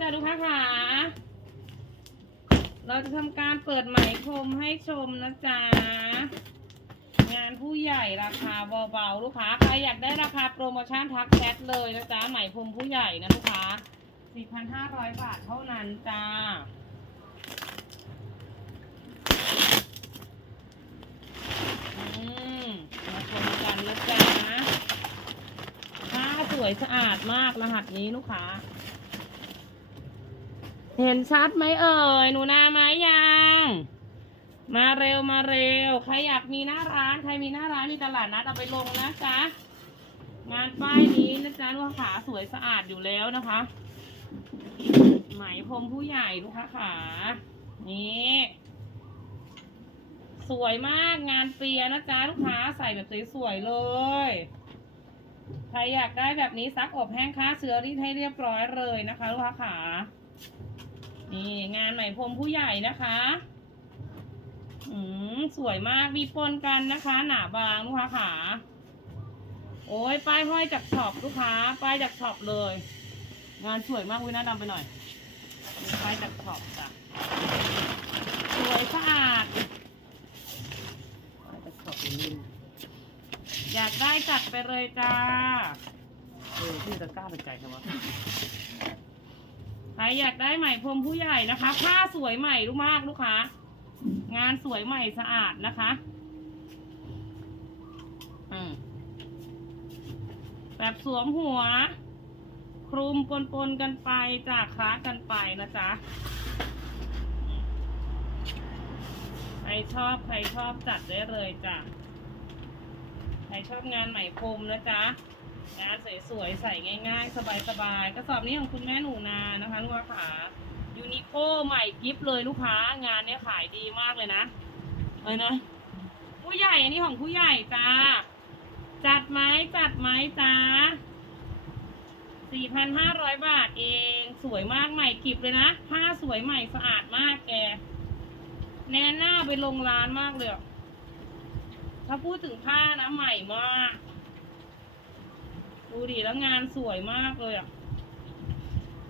จ้ะลูกค้าขาเราจะทำการเปิดไหมพรมให้ชมนะจ๊ะ งานผู้ใหญ่ราคาเบาๆลูกค้าใครอยากได้ราคาโปรโมชั่นทักแชทเลยนะจ๊ะไหมพรมผู้ใหญ่นะลูกค้า 4,500 บาทเท่านั้นจ้ามาชมกันนะจ๊ะผ้าสวยสะอาดมากรหัสนี้ลูกค้า เห็นชัดไหมเอ่ย หนูนาไหมยัง มาเร็วมาเร็ว ใครอยากมีหน้าร้าน ใครมีหน้าร้านมีตลาดนัดเอาไปลงนะจ๊ะ งานป้ายนี้นะจ๊ะลูกค้าขาสวยสะอาดอยู่แล้วนะคะ ไหมพรมผู้ใหญ่ลูกค้าขา นี่สวยมากงานเปียนะจ๊ะลูกค้าใส่แบบสวยๆเลย ใครอยากได้แบบนี้ซักอบแห้งค่าเชื้อรีดให้เรียบร้อยเลยนะคะ ลูกค้าขา นี่งานไหมพรมผู้ใหญ่นะคะ อืมสวยมากมีปนกันนะคะ หนาบางลูกค้าขาโอ้ยป้ายห้อยจากช็อปลูกค้า ป้ายจากช็อปเลย งานสวยมากวิน่าดำไปหน่อยป้ายจากช็อปจ้ะสวยสะอาดป้ายจากช็อปนิ่มอยากได้จัดไปเลยจ้าเออพี่จะกล้าไปใจครับวะใครอยากได้ใหม่พรมผู้ใหญ่นะคะผ้าสวยใหม่ลูกมากลูกค้างานสวยใหม่สะอาดนะคะอืมแบบสวมหัว คลุมปนปนกันไปจากคล้ากันไปนะจ๊ะใครชอบใครชอบจัดได้เลยจ้ะใครชอบงานไหม่พรมนะจ๊ะ งานสวยๆ ใส่ง่ายๆ สบายๆ กระสอบนี้ของคุณแม่หนูนานะคะลูกค้าขายูนิโคใหม่กิฟเลยลูกค้างานเนี้ยขายดีมากเลยนะเลยนะผู้ใหญ่อันนี้ของผู้ใหญ่จ้า จัดไหมจัดไหมจ้า4,500 บาทเองสวยมากใหม่กิบเลยนะผ้าสวยใหม่สะอาดมากแก แน่หน้าไปลงร้านมากเลยถ้าพูดถึงผ้านะใหม่มาก ดูดิแล้วงานสวยมากเลยอะ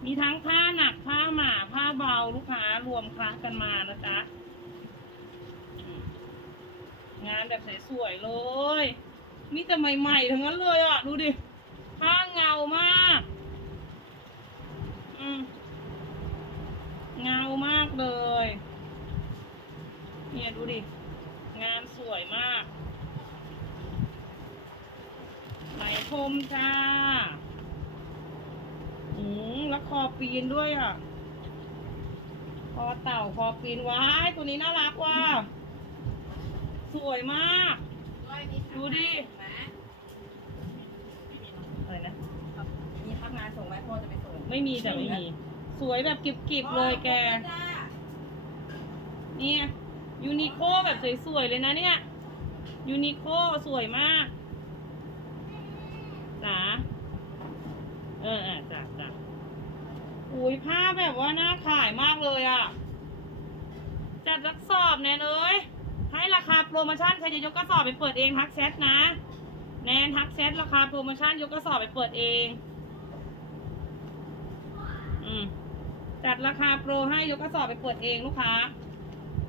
มีทั้งผ้าหนักผ้าหมาผ้าเบาลูกค้ารวมคละกันมานะจ๊ะ งานแบบสวยๆเลยมีแต่ใหม่ๆทั้งนั้นเลยอะ ดูดิผ้าเงามาก อืมเงามากเลย เนี่ยดูดิ งานสวยมาก ไหมพรมจ้าอืมแล้วคอปีนด้วยอะ คอเต่าคอปีนว้ายตัวนี้น่ารักว่ะ สวยมาก ดูดิ อะไรนะ มีพักงานส่งไหมพ่อจะไปส่งไม่มีแต่ไม่มี สวยแบบกิบๆเลยแก เนี่ย ยูนิโคแบบสวยๆเลยนะเนี่ย ยูนิโคสวยมากจ๋า เอออะจ้ะจ้ะอุ้ยผ้าแบบว่าน่าขายมากเลยอะ จัดรักสอบแนนเอ้ย ให้ราคาโปรโมชั่นใครจะยกกระสอบไปเปิดเองทักแชทนะ แนนทักแชทราคาโปรโมชั่นยกกระสอบไปเปิดเอง อืมจัดราคาโปรให้ยกกระสอบไปเปิดเองลูกค้า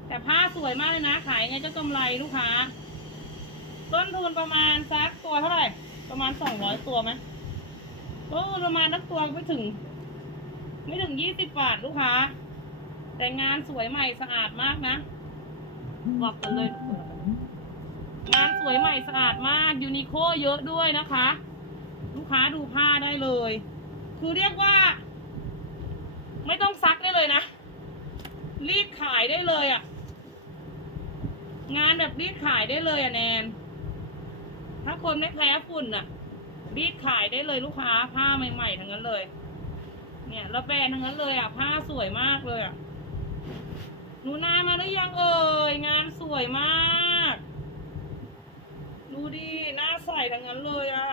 แต่ผ้าสวยมากเลยนะ ขายยังไงก็กำไรลูกค้า ต้นทุนประมาณสักตัวเท่าไหร่ ประมาณสองร้อยตัวไหม ก็ประมาณนักตัวไม่ถึง ไม่ถึงยี่สิบบาทลูกค้า แต่งานสวยใหม่สะอาดมากนะบอกกันเลย งานสวยใหม่สะอาดมากยูนิโคเยอะด้วยนะคะ ลูกค้าดูผ้าได้เลย คือเรียกว่า ไม่ต้องซักได้เลยนะรีดขายได้เลยอะ่ะ งานแบบรีดขายได้เลยอะ่ะแนน ถ้าคนไม่แพ้ฝุ่นอะ รีดขายได้เลยลูกค้าผ้าใหม่ๆทั้งนั้นเลย เนี่ยแล้วแบรนด์ทั้งนั้นเลยอะผ้าสวยมากเลยอะหนูนามาหรือยังเอ่ยงานสวยมาก ดูดิหน้าใสทั้งนั้นเลยอะ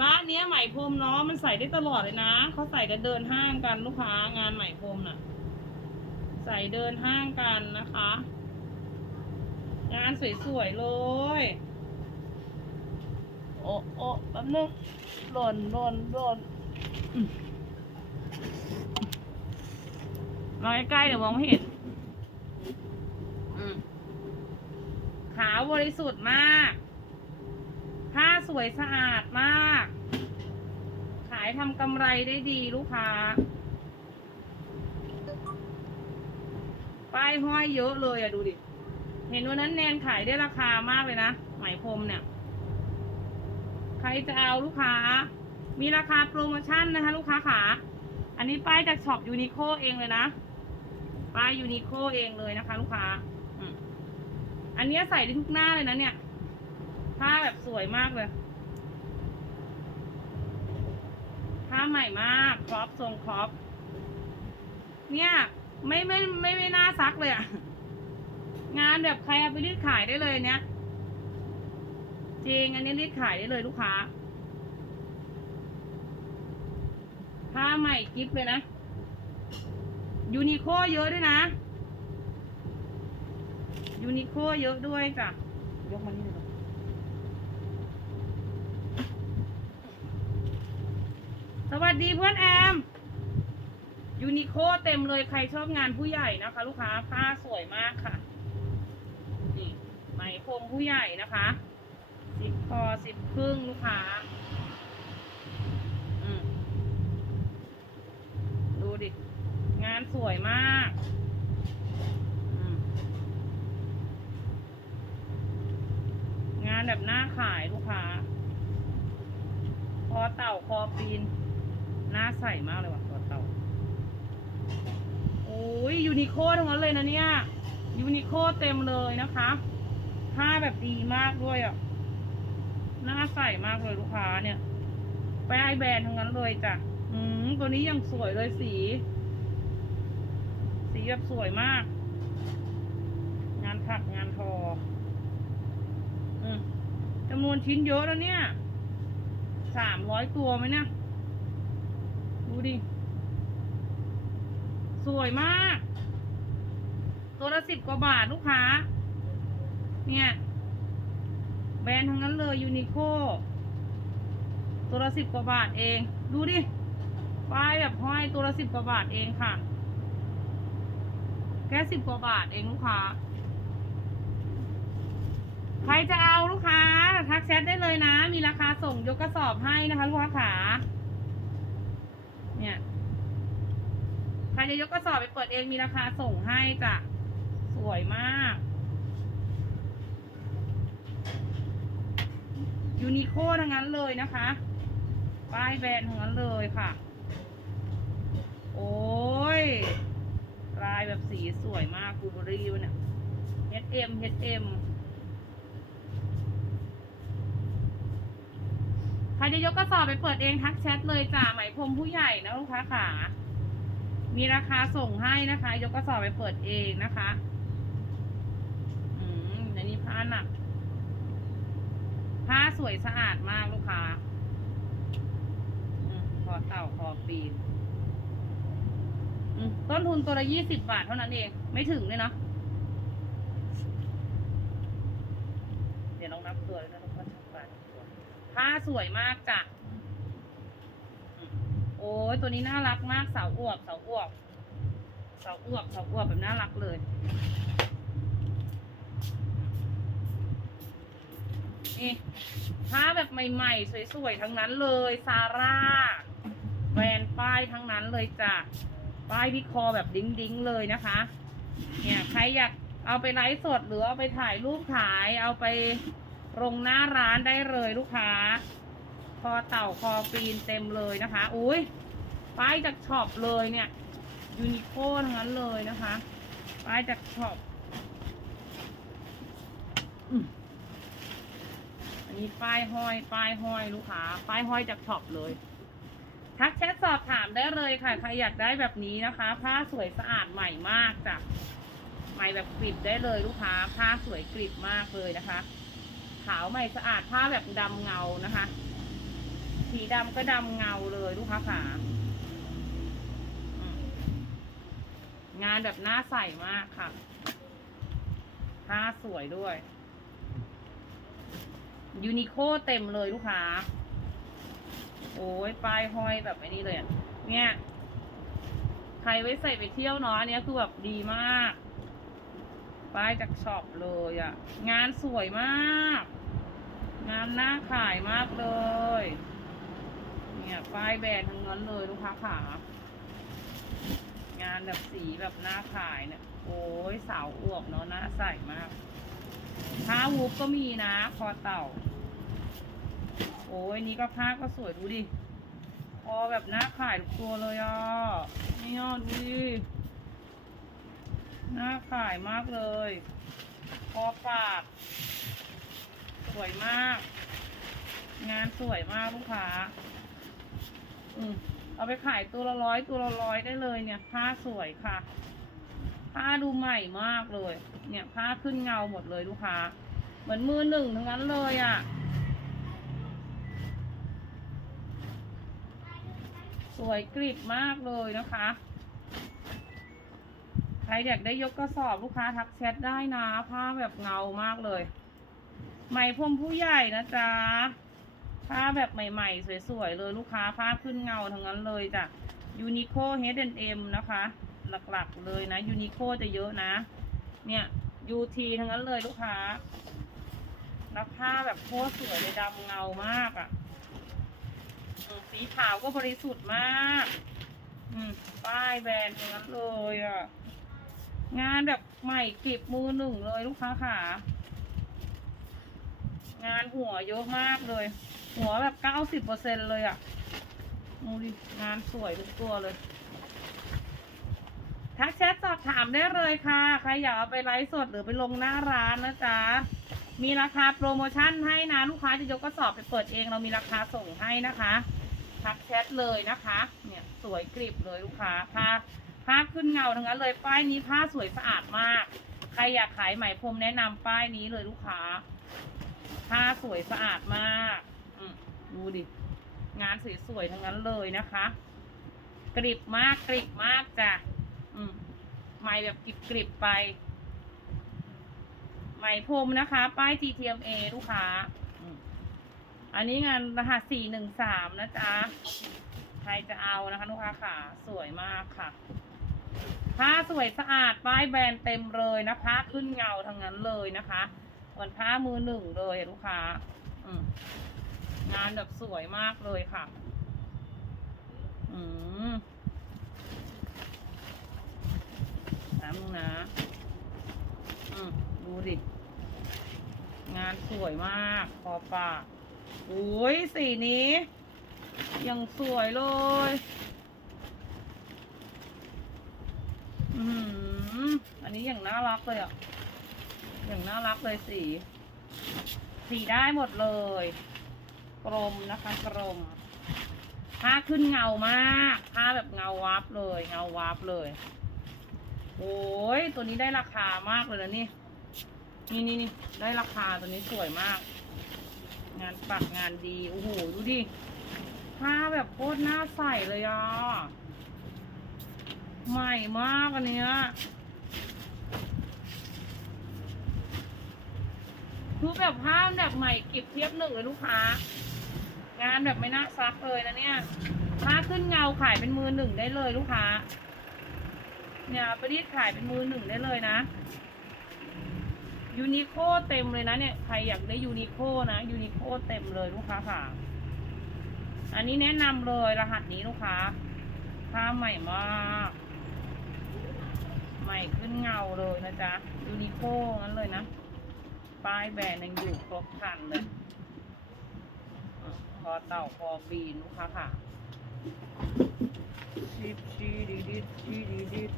ร้านเนี้ยไหมพรมเนาะมันใส่ได้ตลอดเลยนะเขาใส่กันเดินห้างกันลูกค้างานไหมพรมน่ะ ใส่เดินห้างกันนะคะ งานสวยๆเลย โอ้โอ้แป๊บนึงหล่นหล่นหล่นมมองใกล้ๆเดี๋ยวมองไม่เห็นขาวบริสุทธิ์มากผ้าสวยสะอาดมาก ขายทำกำไรได้ดีลูกค้า ป้ายห้อยเยอะเลยอะดูดิ เห็นวันนั้นแนนขายได้ราคามากเลยนะไหมพรมเนี่ย ใครจะเอาลูกค้า มีราคาโปรโมชั่นนะคะ ลูกค้าขาอันนี้ป้ายจากช็อปยูนิโคเองเลยนะ ป้ายยูนิโคเองเลยนะคะ ลูกค้าอันเนี้ยใส่ได้ทุกหน้าเลยนะเนี่ยผ้าแบบสวยมากเลยผ้าใหม่มากครอปทรงครอปเนี่ยไม่ไม่ไม่ไม่น่าซักเลยอะงานแบบใครเอาไปรีดขายได้เลยเนี้ย จริงอันนี้รีดขายได้เลยลูกค้า ผ้าใหม่กิฟเลยนะ ยูนิโคเยอะด้วยนะ ยูนิโคเยอะด้วยจ้ะ ยกมานี่เลยสวัสดีเพื่อนแอม ยูนิโคเต็มเลยใครชอบงานผู้ใหญ่นะคะ ลูกค้าผ้าสวยมากค่ะ นี่ไหมพรมผู้ใหญ่นะคะ สิบคอสิบครึ่งลูกค้าอืมดูดิ งานสวยมากอืมงานแบบหน้าขายลูกค้า คอเต่าคอปีน หน้าใสมากเลยว่ะคอเต่า โอ้ยยูนิโคทั้งนั้นเลยนะเนี่ย ยูนิโคเต็มเลยนะคะ ผ้าแบบดีมากด้วยอะ หน้าใสมากเลยลูกค้าเนี่ย ไปไอแบรนด์ทั้งนั้นเลยจ้ะ อืมตัวนี้ยังสวยเลยสี สีแบบสวยมาก งานถักงานทอ อืมจำนวนชิ้นเยอะแล้วเนี่ย สามร้อยตัวไหมเนี่ย ดูดิ สวยมาก ตัวละสิบกว่าบาทลูกค้า เนี่ย แบรนด์ทั้งนั้นเลยยูนิโคตัวละสิบกว่าบาทเอง ดูดิป้ายแบบห้อยตัวละสิบกว่าบาทเองค่ะ แค่สิบกว่าบาทเองลูกค้า ใครจะเอาลูกค้า ทักแชทได้เลยนะ มีราคาส่งยกกระสอบให้นะคะลูกค้าขาเนี่ยใครจะยกกระสอบไปเปิดเองมีราคาส่งให้จ้ะ สวยมาก ยูนิโคทั้งนั้นเลยนะคะ ป้ายแบรนด์ทั้งนั้นเลยค่ะ โอ้ย ลายแบบสีสวยมากบูบรี่วเนี่ย H&M H&M ใครจะยกกระสอบไปเปิดเองทักแชทเลยจ้าไหมพรมผู้ใหญ่นะลูกค้าขามีราคาส่งให้นะคะ ยกกระสอบไปเปิดเองนะคะ อืมในนี้ผ้าหนัก ผ้าสวยสะอาดมากลูกค้าคอเต่าคอปีนต้นทุนตัวละยี่สิบบาทเท่านั้นเอง ไม่ถึงเลยเนาะเดี๋ยวลองนับตัวแล้วนะแล้วก็ชักบาทตัวผ้าสวยมากจ้ะโอ้ยตัวนี้น่ารักมากเสาอวบเสาอวบเสาอวบเสาอวบแบบน่ารักเลย นี่ผ้าแบบใหม่ๆ สวยๆ ทั้งนั้นเลยซาร่าแบรนด์ป้ายทั้งนั้นเลยจ้ะป้ายที่คอแบบดิ้งๆเลยนะคะ เนี่ยใครอยากเอาไปไลฟ์สดหรือเอาไปถ่ายรูปขาย เอาไปลงหน้าร้านได้เลยลูกค้า คอเต่าคอปีนเต็มเลยนะคะ อุ้ยป้ายจากช็อปเลยเนี่ยยูนิโคทั้งนั้นเลยนะคะ ป้ายจากช็อปอืม อันนี้ป้ายห้อย ป้ายห้อยลูกค้า ป้ายห้อยจากช็อปเลย ทักแชทสอบถามได้เลยค่ะ ใครอยากได้แบบนี้นะคะ ผ้าสวยสะอาดใหม่มากจ้ะ ใหม่แบบกริบได้เลยลูกค้า ผ้าสวยกริบมากเลยนะคะ ขาวใหม่สะอาด ผ้าแบบดำเงานะคะ สีดำก็ดำเงาเลยลูกค้าขางานแบบน้าใสมากค่ะ ผ้าสวยด้วย ยูนิโคเต็มเลยลูกค้า โอ้ยป้ายห้อยแบบไอ้นี้เลยอะ เนี่ย ใครไว้ใส่ไปเที่ยวเนาะอันนี้คือแบบดีมาก ป้ายจากช็อปเลยอะ่ะ งานสวยมาก งานน่าขายมากเลย เนี่ยป้ายแบรนด์ทั้งนั้นเลยลูกค้าขางานแบบสีแบบน่าขายเนี่ย โอ้ยสาวอวบเนาะน่าใส่มาก ผ้าวูฟก็มีนะ คอเต่า โอ้ยนี่ก็ผ้าก็สวยดูดิ คอแบบน่าขายทุกตัวเลยอะ นี่อะดูดิ น่าขายมากเลย คอปาด สวยมาก งานสวยมากลูกค้า อืมเอาไปขายตัวละร้อยตัวละร้อยได้เลยเนี่ย ผ้าสวยค่ะ ผ้าดูใหม่มากเลย เนี่ยผ้าขึ้นเงาหมดเลยลูกค้า เหมือนมือหนึ่งทั้งนั้นเลยอะ สวยกริบมากเลยนะคะ ใครอยากได้ยกกระสอบลูกค้าทักแชทได้นะ ผ้าแบบเงามากเลยไหม่พรมผู้ใหญ่นะจ๊ะ ผ้าแบบใหม่ๆ สวยๆเลยลูกค้าผ้าขึ้นเงาทั้งนั้นเลยจ้ะยูนิโค H&M นะคะ หลักๆเลยนะยูนิโคจะเยอะนะ เนี่ยยูทีทั้งนั้นเลยลูกค้าแล้วผ้าแบบโคตรสวยเลยดำเงามากอะ่ะสีขาวก็บริสุทธิ์มาก อืมป้ายแบรนด์ทั้งนั้นเลยอะ่ะ งานแบบใหม่กริบมือหนึ่งเลยลูกค้าค่ะงานหัวเยอะมากเลย หัวแบบเก้าสิบเปอร์เซ็นเลยอะ่ะดูดิงานสวยทุกตัวเลย ทักแชทสอบถามได้เลยค่ะ ใครอยากเอาไปไลฟ์สดหรือไปลงหน้าร้านนะจ๊ะ มีราคาโปรโมชั่นให้นะ ลูกค้าจะยกกระสอบไปเปิดเอง เรามีราคาส่งให้นะคะ ทักแชทเลยนะคะ เนี่ยสวยกริบเลยลูกค้าผ้าผ้าขึ้นเงาทั้งนั้นเลยป้ายนี้ผ้าสวยสะอาดมาก ใครอยากขายไหมพรมแนะนำป้ายนี้เลยลูกค้า ผ้าสวยสะอาดมากดูดิ งานสวยๆทั้งนั้นเลยนะคะ กริบมากกริบมากจ้ะ อืมไหมแบบกริบๆไปไหมพรมนะคะ ป้าย GTMA ลูกค้า อันนี้งานรหัสสี่หนึ่งสามนะจ๊ะ ใครจะเอานะคะลูกค้าค่ะ สวยมากค่ะ ผ้าสวยสะอาด ป้ายแบรนด์เต็มเลยนะผ้าขึ้นเงาทั้งนั้นเลยนะคะเหมือนผ้ามือหนึ่งเลยลูกค้า อืมงานแบบสวยมากเลยค่ะ อืม น้ำนะอืมดูดิ งานสวยมากคอปากโอ้ยสีนี้ ยังสวยเลย อือออันนี้อย่างน่ารักเลยอะ อย่างน่ารักเลยสี สีได้หมดเลย กลมนะคะ กลมผ้าขึ้นเงามากผ้าแบบเงาวับเลย เงาวับเลย โอ้ยตัวนี้ได้ราคามากเลยนะนี่ นี่นี่นี่ได้ราคาตัวนี้สวยมาก งานปักงานดีโอ้โหดูดิผ้าแบบโคตรน่าใส่เลยอะใหม่มากอันเนี้ยคือแบบผ้าแบบใหม่เก็บเทียบหนึ่งเลยลูกค้า งานแบบไม่น่าซักเลยนะเนี่ยผ้าขึ้นเงาขายเป็นมือหนึ่งได้เลยลูกค้า เนี่ยไปรีดขายเป็นมือหนึ่งได้เลยนะยูนิโคเต็มเลยนะเนี่ยใครอยากได้ยูนิโคนะยูนิโคเต็มเลยลูกค้าค่ะ อันนี้แนะนำเลยรหัสนี้ลูกค้าผ้าใหม่มากใหม่ขึ้นเงาเลยนะจ๊ะยูนิโคงั้นเลยนะป้ายแบรนด์ยังอยู่ครบคันเลยอะคอเต่าคอบีนลูกค้าค่ะชิปชีดีดิดชีดีดิด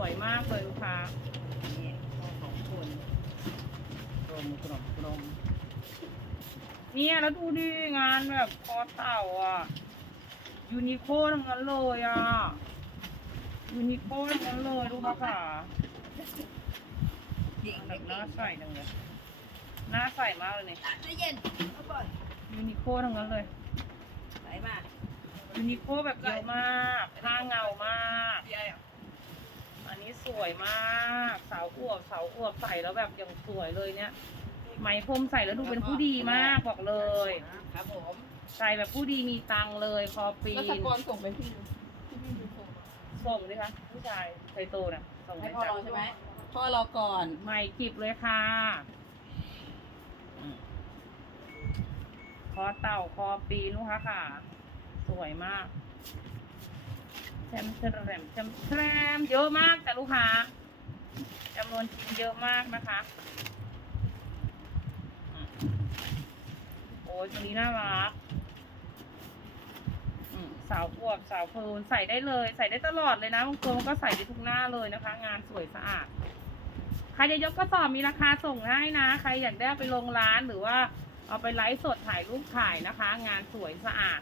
วยมากเลยลูกค้านี่ข้อสองคนกลมกลมกลมเนี่ยแล้วดูดิงานแบบคอเต่าอะ ยูนิโคทั้งนั้นเลยอะ ยูนิโคทั้งนั้นเลยลูกค้าค่ะเด็กแบบน่าใส่จังเลยน่าใส่มากเลยเนี่ยไม่เย็นเอาก่อนยูนิโคทั้งนั้นเลยไหนมายูนิโคแบบเยอะมากผ้าเงามากพี่ไอ้อะอันนี้สวยมาก สาวอวบสาวอวบใส่แล้วแบบอย่างสวยเลยเนี่ย ไหมพรมใส่แล้วดูเป็นผู้ดีมากบอกเลย ครับผมใส่แบบผู้ดีมีตังค์เลยคอปีแล้วนสกรส่งไปที่ที่พี่ดูส่งส่งดิคะผู้ชายไซโตน่ะส่งให้ให้พ่อจ้ะเราใช่ไหมพ่อรอก่อนใหม่กิบเลยค่ะอืมคอเต่าคอปีนลูกค้าค่ะ สวยมาก แซมแซมแซมแซมเยอะมากแต่ลูกค้าจำนวนชิ้นเยอะมากนะคะ โอ้ยตัวนี้น่ารักสาวอวบสาวเพลินใส่ได้เลย ใส่ได้ตลอดเลยนะบางตัวมันก็ใส่ได้ทุกหน้าเลยนะคะ งานสวยสะอาด ใครจะยกกระสอบมีราคาส่งให้นะ ใครอยากได้ไปลงร้านหรือว่าเอาไปไลฟ์สดถ่ายรูปถ่ายนะคะ งานสวยสะอาด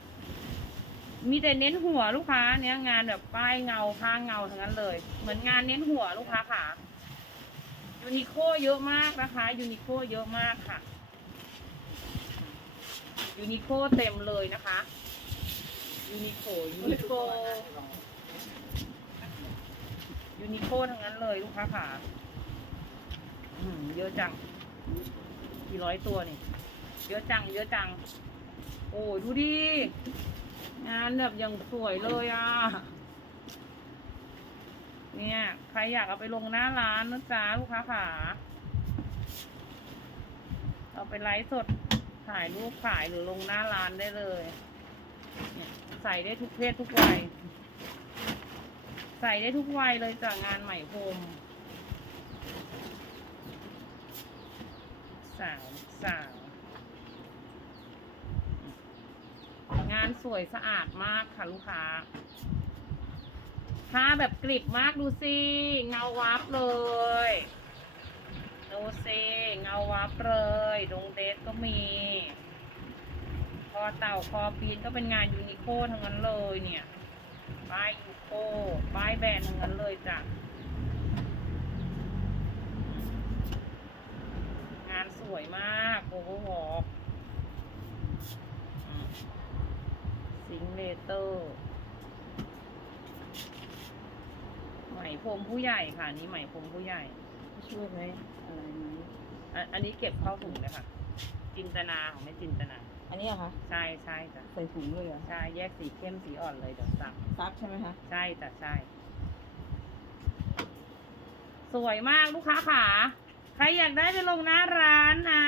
มีแต่เน้นหัวลูกค้าเนี้ยงานแบบป้ายเงาผ้าเงาทั้งนั้นเลย เหมือนงานเน้นหัวลูกค้าค่ะยูนิโคเยอะมากนะคะยูนิโคเยอะมากค่ะยูนิโคเต็มเลยนะคะยูนิโคยูนิโคยูนิโคทั้งนั้นเลยลูกค้าค่ะเยอะจังกี่ร้อยตัวนี่ เยอะจัง เยอะจัง โอ้ดูดิ งานแบบอย่างสวยเลยอะ เนี่ย ใครอยากเอาไปลงหน้าร้านนะจ๊ะลูกค้าขาเอาไปไลฟ์สดถ่ายรูปขายหรือลงหน้าร้านได้เลยเนี่ยใส่ได้ทุกเพศทุกวัย ใส่ได้ทุกวัยเลยจากงานใหม่พรมสาวสาวงานสวยสะอาดมากค่ะลูกค้าผ้าแบบกริบมากดูสิ เงาวับเลย ดูสิเงาวับเลยดงเดทก็มี คอเต่าคอปีนก็เป็นงานยูนิโคทั้งนั้นเลยเนี่ยป้ายยูโคป้ายแบรนด์ทั้งนั้นเลยจ้ะงานสวยมากโอเวอร์วอล์ก สิงเลเตอร์ไหมพรมผู้ใหญ่ค่ะอันนี้ไหมพรมผู้ใหญ่ช่วยไหมอะไรไหมอันอันนี้เก็บเข้าถุงเลยค่ะ จินตนาของไม่จินตนา อันนี้เหรอคะใช่ใช่จ้ะใส่ถุงเลยเหรอใช่แยกสีเข้มสีอ่อนเลยเดี๋ยวสั่งซักใช่ไหมคะใช่จ้ะใช่ สวยมากลูกค้าขาใครอยากได้ไปลงหน้าร้านนะ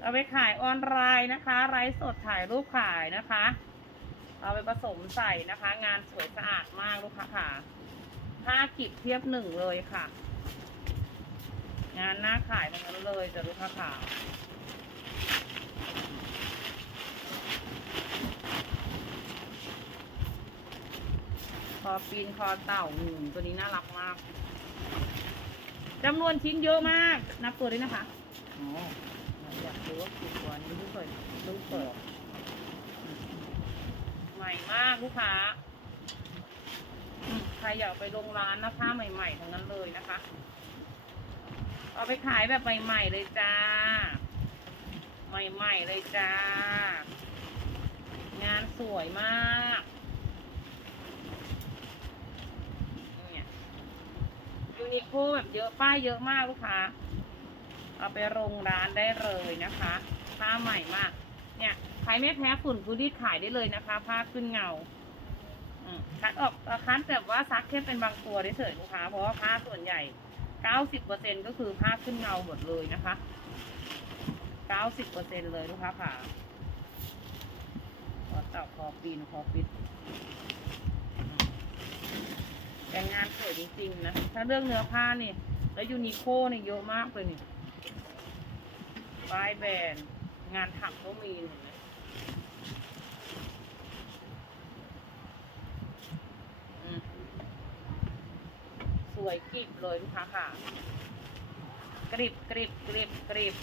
เอาไปขายออนไลน์นะคะ ไลฟ์สดถ่ายรูปขายนะคะ เอาไปผสมใส่นะคะ งานสวยสะอาดมากลูกค้าขาผ้ากิบเทียบหนึ่งเลยค่ะ งานหน้าขายทั้งนั้นเลยจะลูกค้าขาคอปีนคอเต่าหนึ่งตัวนี้น่ารักมากจำนวนชิ้นเยอะมาก นับตัวด้วยนะคะอ๋ออยากรู้ว่ากี่ตัวนี้ลูกเปิดลูกเปิด ใหม่มากลูกค้าใครอยากไปลงร้านนะผ้าใหม่ๆทั้งนั้นเลยนะคะ เอาไปขายแบบใหม่ๆเลยจ้า ใหม่ๆเลยจ้า งานสวยมากยูนิโคแบบเยอะป้ายเยอะมากลูกค้า เอาไปโรงร้านได้เลยนะคะผ้าใหม่มาก เนี่ย รไม่แพ้ฝุ่นฟูรีดขายได้เลยนะคะ ผ้าขึ้นเงาคัดออกคัดแบบว่าซักแค่เป็นบางตัวได้เฉยลูกค้าเพราะว่าผ้าส่วนใหญ่ 90%ก็คือผ้าขึ้นเงาหมดเลยนะคะ 90%เลยลูกค้าค่ะคอต่าคอปีนคอปิดแต่งานสวยจริงๆนะ ถ้าเรื่องเนื้อผ้านี่แล้วยูนิโคเนี่ยเยอะมากเลยนี่ป้ายแบรนด์งานถักก็มีเห็นไหมอืมส วยกริบเลยลูกค้าค่ะ กริบกริบกริบกริบ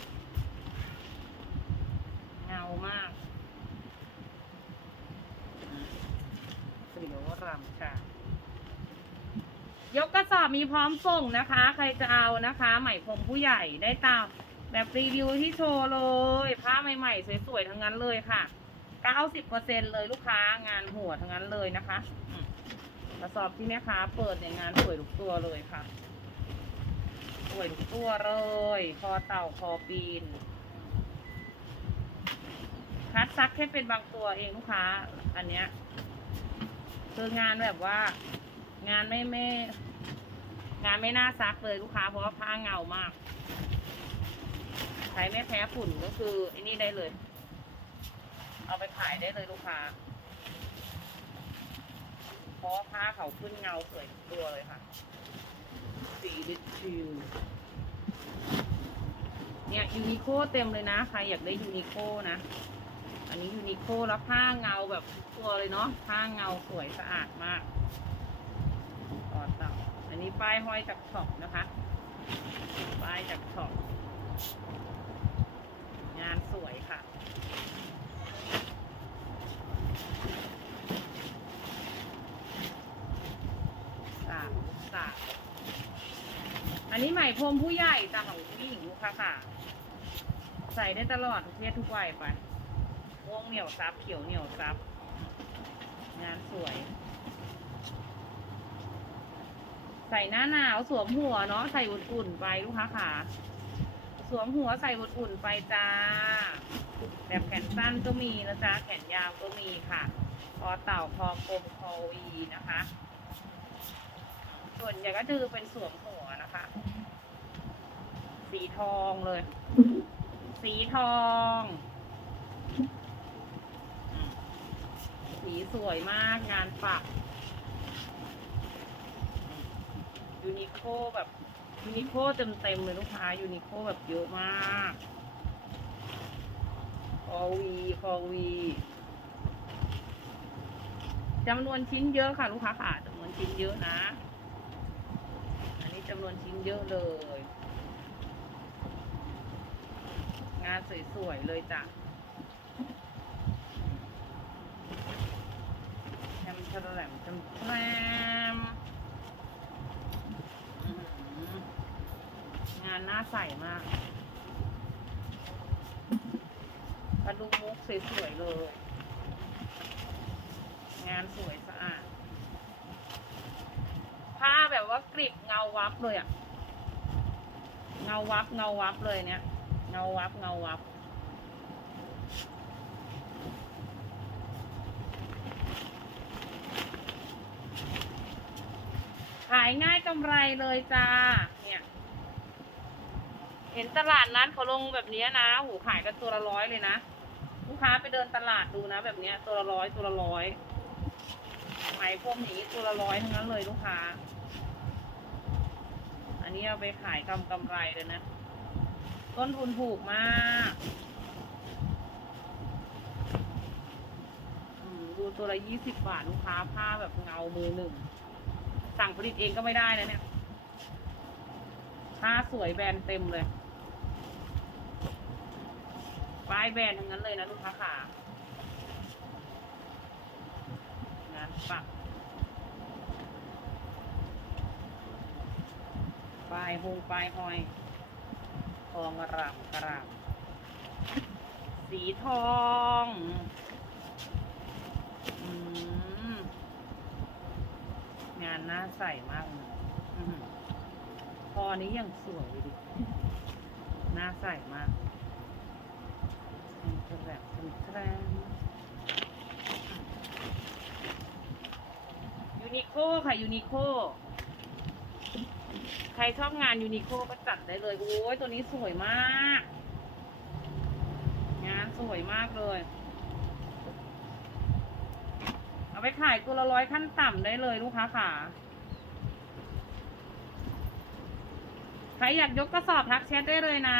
เงามากเกลียวรำค่ะ ยกกระสอบมีพร้อมส่งนะคะ ใครจะเอานะคะใหม่พรมผู้ใหญ่ได้ตามแบบรีวิวที่โชว์เลย ผ้าใหม่ๆ สวยๆ ทั้งนั้นเลยค่ะ 90%เลยลูกค้างานหัวทั้งนั้นเลยนะคะอื ระสอบที่แม่ค้าเปิดเนี่ยงานสวยทุกตัวเลยค่ะ สวยทุกตัวเลย คอเต่าคอปีน คัดซักแค่เป็นบางตัวเองลูกค้า อันเนี้ยคืองานแบบว่า งานไม่ไม่งานไม่น่าซักเลยลูกค้าเพราะว่าผ้าเงามากใช้ไม่แพ้ฝุ่นก็คือไอ้นี่ได้เลย เอาไปขายได้เลยลูกค้า ราะว่าผ้าเขาขึ้นเงาสวยทุกตัวเลยค่ะ สีดิชิวเนี่ยยูนิโคเต็มเลยนะ ใครอยากได้ยูนิโคนะ อันนี้ยูนิโคแล้วผ้าเงาแบบทุกตัวเลยเนาะ ผ้าเงาสวยสะอาดมากต่อเต่ออันนี้ป้ายห้อยจากช็อปนะคะ ป้ายจากช็อป งานสวยค่ะ สามสามอันนี้ไหม พรมผู้ใหญ่แต่ของผู้หญิงลูกค้าค่ะ ใส่ได้ตลอดทุกเพศทุกวัยไปม่วงเหนียวซับเขียวเหนียวซับ งานสวย ใส่หน้าหนาวสวมหัวเนาะใส่อุ่นๆไปลูกค้าค่ะ สวมหัวใส่อุ่นๆไปจ้า แบบแขนสั้นก็มีนะจ๊ะแขนยาวก็มีค่ะคอเต่าคอกลมคอวีนะคะ ส่วนใหญ่ก็คือเป็นสวมหัวนะคะ สีทองเลย สีทองอืมสีสวยมากงานปัก ยูนิโคแบบยูนิโคเต็มเต็มๆเลยลูกค้ายูนิโคแบบเยอะมากคอวีคอวีจำนวนชิ้นเยอะค่ะ ลูกค้าค่ะจำนวนชิ้นเยอะนะ อันนี้จำนวนชิ้นเยอะเลย งานสวยๆเลยจ้ะแชมแชมแหลมแชมแชมงานน่าใส่มากกระดุมมุกสวยๆเลย งานสวยสะอาด ผ้าแบบว่ากริบเงาวับเลยอะเงาวับเงาวับเลยเนี่ย งาวับเงาวับขายง่ายกำไรเลยจ้า เนี่ย เห็นตลาดนัดเขาลงแบบนี้นะ หูขายกันตัวละร้อยเลยนะ ลูกค้าไปเดินตลาดดูนะ แบบนี้ตัวละร้อยตัวละร้อยไหมพวกนี้ตัวละร้อยทั้งนั้นเลยลูกค้า อันนี้เอาไปขายกำกำไรเลยนะ ต้นทุนถูกมากดูตัวละยี่สิบบาทลูกค้าผ้าแบบเงามือหนึ่ง สั่งผลิตเองก็ไม่ได้นะเนี่ยผ้าสวยแบรนด์เต็มเลยป้ายแบรนด์ทั้งนั้นเลยนะลูกค้าค่ะงานปักปลายหงปลายหอย องระกระสีทององานน่าใส่มากเลยอื้อหือพอนี้ยังสวยดิน่าใส่มากเป็นแบบเป็นแทรนยูนิโคค่ะยูนิโค ใครชอบงานยูนิโคก็จัดได้เลย โอ้ยตัวนี้สวยมากงานสวยมากเลย เอาไปขายตัวละร้อยขั้นต่ำได้เลยลูกค้าค่ะใครอยากยกกระสอบทักแชทได้เลยนะ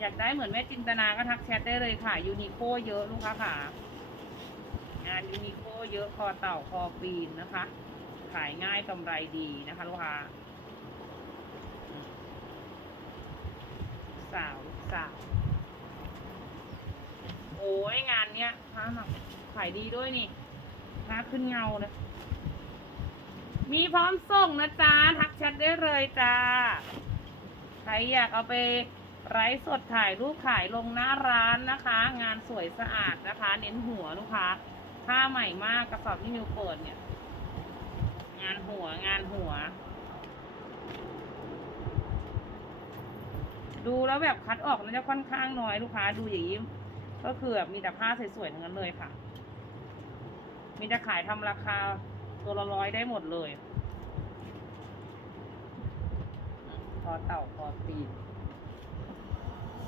อยากได้เหมือนแม่จินตนาก็ทักแชทได้เลยค่ะยูนิโคเยอะลูกค้าค่ะงานยูนิโคเยอะคอเต่าคอปีนนะคะ ขายง่ายกำไรดีนะคะลูกค้า สาวสาว โอ้ยงานเนี้ยผ้าหนักขายดีด้วยนี่ผ้าขึ้นเงาเลยมีพร้อมส่งนะจ๊ะ ทักแชทได้เลยจ้า ใครอยากเอาไปไลฟ์สดถ่ายรูปขายลงหน้าร้านนะคะ งานสวยสะอาดนะคะ เน้นหัวลูกค้าผ้าใหม่มากกระสอบที่มิวเปิดเนี่ย งานหัวงานหัว ดูแล้วแบบคัดออกน่าจะค่อนข้างน้อยลูกค้าดูอย่างนี้ก็คือแบบมีแต่ผ้าสวยๆทั้งนั้นเลยค่ะ มีแต่ขายทำราคาตัวละร้อยได้หมดเลยคอเต่าคอปีน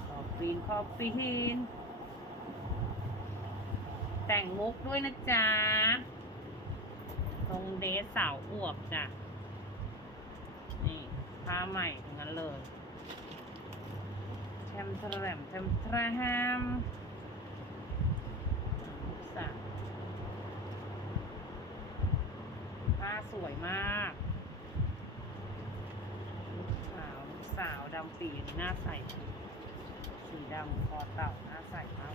คอปีนคอปีน แต่งมุกด้วยนะจ๊ะตรงเดสสาวอวบจ้ะ นี่ผ้าใหม่ทั้งนั้นเลย ทมทรแรมแทมทรแฮมสาวผ้าสวยมากลูกสาวลูกสาวดำปีนี่หน้าใส สีดำคอเต่าหน้าใสมาก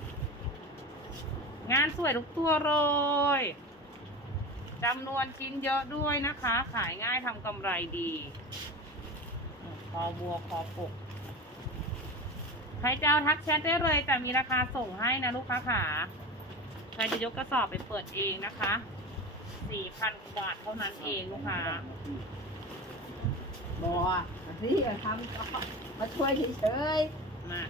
งานสวยทุกตัวเลยจำนวนชิ้นเยอะด้วยนะคะ ขายง่ายทำกำไรดี คอบัวคอปก ใครจะเอาทักแชทได้เลยแต่มีราคาส่งให้นะลูกค้าขาใครจะยกกระสอบไปเปิดเองนะคะสี่พันบาทเท่านั้นเองลูกค้าบอนี่ทำก่อนมาช่วยเฉยมา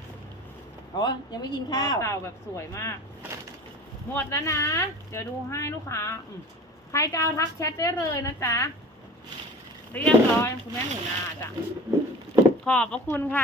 ๆอ๋อยังไม่กินข้าว เต่าแบบสวยมาก หมดแล้วนะ เดี๋ยวดูให้ลูกค้าอืมใครจะเอาทักแชทได้เลยนะจ๊ะ เรียบร้อยคุณแม่หนูนาจ้ะ ขอบพระคุณค่ะ